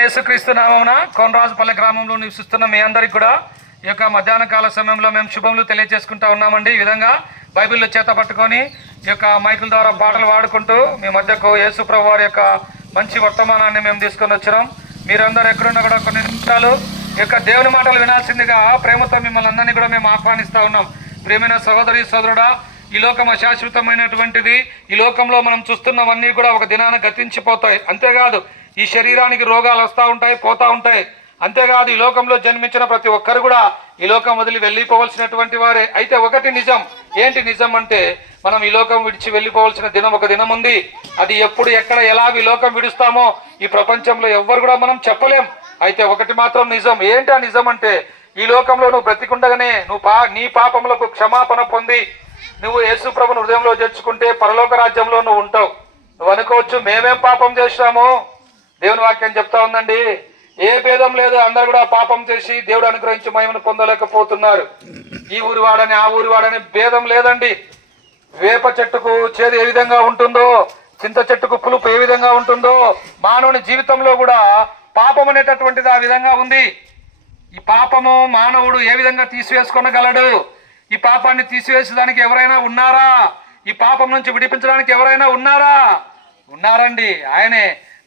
ప్రభువైన యేసుక్రీస్తు నామమున కోనరాజుపల్లి గ్రామంలో నివసిస్తున్న మీ అందరికి కూడా ఈ యొక్క మధ్యాహ్న కాల సమయంలో మేము శుభములు తెలియజేసుకుంటా ఉన్నామండి. ఈ విధంగా బైబిల్లో చేత పట్టుకొని ఈ యొక్క మైకుల ద్వారా పాటలు పాడుకుంటూ మీ మధ్యకు యేసు ప్రభు వారి యొక్క మంచి వర్తమానాన్ని మేము తీసుకొని వచ్చినాం. మీరందరూ ఎక్కడున్నా కూడా కొన్ని నిమిషాలు ఈ యొక్క దేవుని మాటలు వినాల్సిందిగా ప్రేమతో మిమ్మల్ని అందరినీ కూడా మేము ఆహ్వానిస్తూ ఉన్నాం. ప్రియమైన సహోదరి సోదరుడా, ఈ లోకం అశాశ్వతమైనటువంటిది. ఈ లోకంలో మనం చూస్తున్నవన్నీ కూడా ఒక దినాన గతించిపోతాయి. అంతేకాదు ఈ శరీరానికి రోగాలు వస్తూ ఉంటాయి, పోతూ ఉంటాయి. అంతేకాదు ఈ లోకంలో జన్మించిన ప్రతి ఒక్కరు కూడా ఈ లోకం వదిలి వెళ్ళిపోవలసినటువంటి వారే. అయితే ఒకటి నిజం. ఏంటి నిజం అంటే, మనం ఈ లోకం విడిచి వెళ్ళిపోవలసిన దినం ఒక దినం ఉంది. అది ఎప్పుడు ఎక్కడ ఎలా ఈ లోకం విడుస్తామో ఈ ప్రపంచంలో ఎవ్వరు కూడా మనం చెప్పలేం. అయితే ఒకటి మాత్రం నిజం. ఏంటి ఆ నిజం అంటే, ఈ లోకంలో నువ్వు బ్రతికుండగానే నీ పాపములకు క్షమాపణ పొంది నువ్వు యేసు ప్రభుని హృదయంలో చేర్చుకుంటే పరలోక రాజ్యంలో నువ్వు ఉంటావు. నువ్వు అనుకోవచ్చు, మేమేం పాపం చేసినాము. దేవుని వాక్యం చెప్తా ఉందండి, ఏ భేదం లేదు. అందరు కూడా పాపం చేసి దేవుడు అనుగ్రహించి మహిమను పొందలేకపోతున్నారు. ఈ ఊరి వాడని ఆ ఊరి వాడని భేదం లేదండి. వేప చెట్టుకు చేదు ఏ విధంగా ఉంటుందో, చింత చెట్టుకు పులుపు ఏ విధంగా ఉంటుందో, మానవుని జీవితంలో కూడా పాపం అనేటటువంటిది ఆ విధంగా ఉంది. ఈ పాపము మానవుడు ఏ విధంగా తీసివేసుకొనగలడు? ఈ పాపాన్ని తీసివేసేదానికి ఎవరైనా ఉన్నారా? ఈ పాపం నుంచి విడిపించడానికి ఎవరైనా ఉన్నారా? ఉన్నారండి. ఆయనే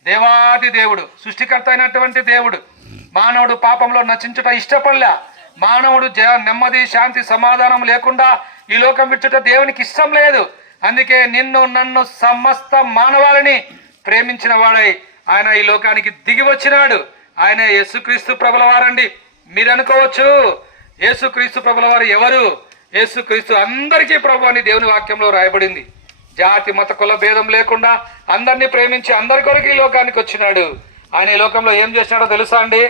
దేవాది దేవుడు, సృష్టికర్త అయినటువంటి దేవుడు. మానవుడు పాపంలో నశించుట ఇష్టపడలే. మానవుడు నెమ్మది, శాంతి, సమాధానం లేకుండా ఈ లోకం విడుచుట దేవునికి ఇష్టం లేదు. అందుకే నిన్ను నన్ను సమస్త మానవాళిని ప్రేమించిన వాడై ఆయన ఈ లోకానికి దిగి వచ్చినాడు. ఆయన యేసుక్రీస్తు ప్రభుల వారండి. మీరు అనుకోవచ్చు, యేసుక్రీస్తు ప్రభుల వారు ఎవరు? యేసుక్రీస్తు అందరికీ ప్రభు అని దేవుని వాక్యంలో రాయబడింది. జాతి మత కుల భేదం లేకుండా అందరినీ ప్రేమించి అందరి కొరకు ఈ లోకానికి వచ్చినాడు. ఆయన ఈ లోకంలో ఏం చేసినాడో తెలుసా అండి?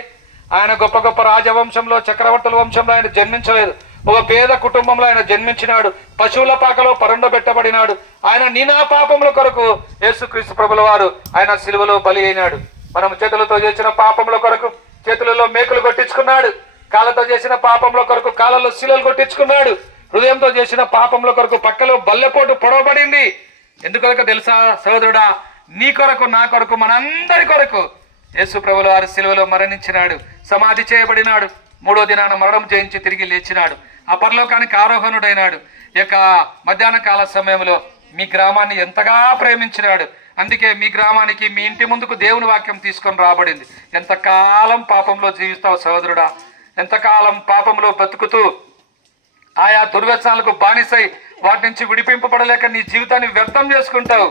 ఆయన గొప్ప గొప్ప రాజవంశంలో, చక్రవర్తుల వంశంలో ఆయన జన్మించలేదు. ఒక పేద కుటుంబంలో ఆయన జన్మించినాడు. పశువుల పాకలో పరుండబెట్టబడినాడు. ఆయన నినా పాపముల కొరకు యేసుక్రీస్తు ప్రభుల వారు ఆయన సిలువలో బలి అయినాడు. మనం చేతులతో చేసిన పాపముల కొరకు చేతులలో మేకులు కొట్టించుకున్నాడు. కాళ్ళతో చేసిన పాపముల కొరకు కాళ్ళలో శిలలు కొట్టించుకున్నాడు. హృదయంతో చేసిన పాపముల కొరకు పక్కలో బల్లెపోటు పొడవబడింది. ఎందుకొరకు తెలుసా సోదరుడా? నీ కొరకు, నా కొరకు, మనందరి కొరకు యేసు ప్రభుల వారు సిలువలో మరణించినాడు, సమాధి చేయబడినాడు. 3వ దినాన మరణం జయించి తిరిగి లేచినాడు. ఆ పరలోకానికి ఆరోహణుడైనాడు. ఈ యొక్క మధ్యాహ్న కాల సమయంలో మీ గ్రామాన్ని ఎంతగా ప్రేమించినాడు. అందుకే మీ గ్రామానికి, మీ ఇంటి ముందుకు దేవుని వాక్యం తీసుకొని రాబడింది. ఎంతకాలం పాపంలో జీవిస్తావు సహోదరుడా? ఎంతకాలం పాపంలో బతుకుతూ ఆయా దుర్వ్యసనాలకు బానిసై వాటి నుంచి విడిపింపబడలేక నీ జీవితాన్ని వ్యర్థం చేసుకుంటావు.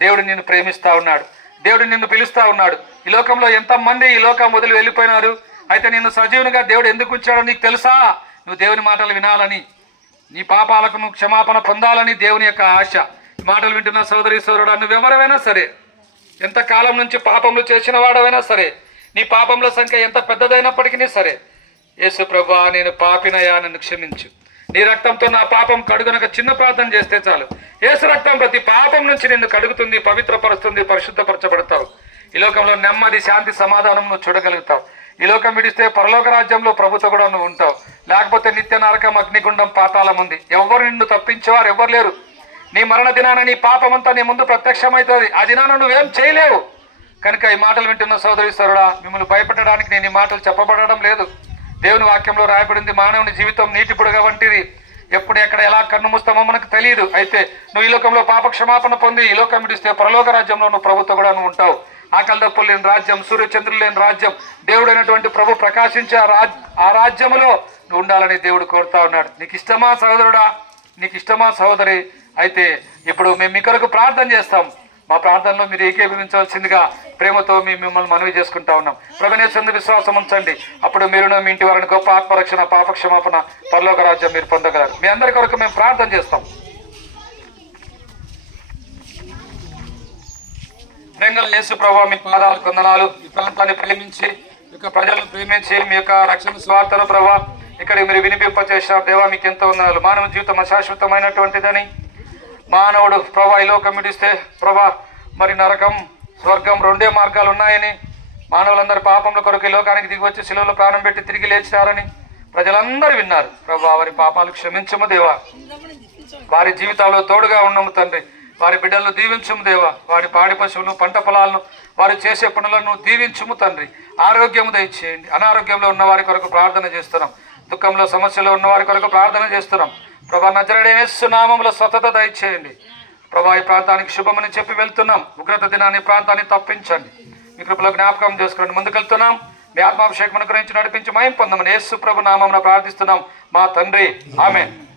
దేవుడు నిన్ను ప్రేమిస్తా ఉన్నాడు. దేవుడు నిన్ను పిలుస్తా ఉన్నాడు. ఈ లోకంలో ఎంతమంది ఈ లోకం వదిలి వెళ్ళిపోయినారు. అయితే నిన్ను సజీవునిగా దేవుడు ఎందుకు ఉంచాడో నీకు తెలుసా? నువ్వు దేవుని మాటలు వినాలని, నీ పాపాలకు నువ్వు క్షమాపణ పొందాలని దేవుని యొక్క ఆశ. ఈ మాటలు వింటున్న సోదరి సోదరుడా, నువ్వెవరైనా సరే, ఎంతకాలం నుంచి పాపంలో చేసిన వాడవైనా సరే, నీ పాపంలో సంఖ్య ఎంత పెద్దదైనప్పటికీ సరే, యేసు ప్రభువా నేను పాపినయా, నన్ను క్షమించు, నీ రక్తంతో నా పాపం కడుగునక చిన్న ప్రార్థన చేస్తే చాలు. యేసు రక్తం ప్రతి పాపం నుంచి నిన్ను కడుగుతుంది, పవిత్రపరుస్తుంది, పరిశుద్ధపరచబడతావు. ఈ లోకంలో నెమ్మది, శాంతి, సమాధానం నువ్వు చూడగలుగుతావు. ఈ లోకం విడిస్తే పరలోక రాజ్యంలో ప్రభుతో కూడా నువ్వు ఉంటావు. లేకపోతే నిత్య నరకం, అగ్నిగుండం, పాతాళం ఉంది. ఎవరు నిన్ను తప్పించేవారు ఎవరు లేరు. నీ మరణ దినాన నీ పాపమంతా నీ ముందు ప్రత్యక్షమవుతుంది. ఆ దినాన నువ్వేం చేయలేవు. కనుక ఈ మాటలు వింటున్న సోదరి సోదరుడా, మిమ్మల్ని భయపెట్టడానికి నేను ఈ మాటలు చెప్పబడడం లేదు. దేవుని వాక్యంలో రాయబడింది, మానవుని జీవితం నీటి బుడగ వంటిది. ఎప్పుడు ఎక్కడ ఎలా కన్ను మూస్తామో మనకు తెలియదు. అయితే నువ్వు ఈ లోకంలో పాప క్షమాపణ పొంది ఈ లోకం విడిస్తే పరలోక రాజ్యంలో నువ్వు ప్రభుత్వం కూడా నువ్వు ఉంటావు. ఆకలి దప్పులు లేని రాజ్యం, సూర్యచంద్రులు లేని రాజ్యం, దేవుడైనటువంటి ప్రభు ప్రకాశించే ఆ రాజ్యములో నువ్వు ఉండాలని దేవుడు కోరుతా ఉన్నాడు. నీకు ఇష్టమా సహోదరుడా? నీకు ఇష్టమా సహోదరి? అయితే ఇప్పుడు మేము మీ కొరకు ప్రార్థన చేస్తాం. మా ప్రార్థనలో మీరు ఏకీభవించవలసిందిగా ప్రేమతో మిమ్మల్ని మనవి చేసుకుంటా ఉన్నాం. ప్రభునేశ్వరుని విశ్వాసం ఉంచండి. అప్పుడు మీరును మీ ఇంటి వారిని గొప్ప ఆత్మరక్షణ, పాపక్షమాపణ, పరలోక రాజ్యం మీరు పొందగలరు. మీ అందరి కొరకు మేము ప్రార్థన చేస్తాం. ప్రేమగల యేసు ప్రభువా, మీ పాదాలకు వందనాలు. ఈ ప్రాంతాన్ని ప్రేమించి, ఈ యొక్క ప్రజలను ప్రేమించి, మీ యొక్క రక్షణ స్వార్థను ప్రభువా ఇక్కడికి మీరు వినిపింపచేశారు. దేవా మీకు ఎంతో వందనాలు. మానవ జీవితం అశాశ్వతమైనటువంటిదని, మానవుడు ప్రభా ఈ లోకం విడిస్తే ప్రభా మరి నరకం, స్వర్గం రెండే మార్గాలు ఉన్నాయని, మానవులందరూ పాపంలో కొరకు ఈ లోకానికి దిగివచ్చి శిలువలో ప్రాణం పెట్టి తిరిగి లేచినారని ప్రజలందరూ విన్నారు. ప్రభా వారి పాపాలు క్షమించము దేవా. వారి జీవితాల్లో తోడుగా ఉండము తండ్రి. వారి బిడ్డలను దీవించుము దేవా. వారి పాడి పశువులను, పంట పొలాలను, వారు చేసే పనులను దీవించుము తండ్రి. ఆరోగ్యము దయచేయండి. అనారోగ్యంలో ఉన్న వారి కొరకు ప్రార్థన చేస్తున్నాం. దుఃఖంలో, సమస్యలో ఉన్న వారి కొరకు ప్రార్థన చేస్తున్నాం. ప్రభా, నజరేయుడైన యేసు నామములో స్వస్థత దయచేయండి. ప్రభా, ఈ ప్రాంతానికి శుభమని చెప్పి వెళ్తున్నాం. ఉగ్రత దినాన్ని ప్రాంతాన్ని తప్పించండి. మీ కృపలో జ్ఞాపకం చేసుకోండి. ముందుకెళ్తున్నాం. మీ ఆత్మాభిషేకం గురించి నడిపించి మహిమ పొందమని యేసు ప్రభు నామమున ప్రార్థిస్తున్నాం మా తండ్రి. ఆమేన్.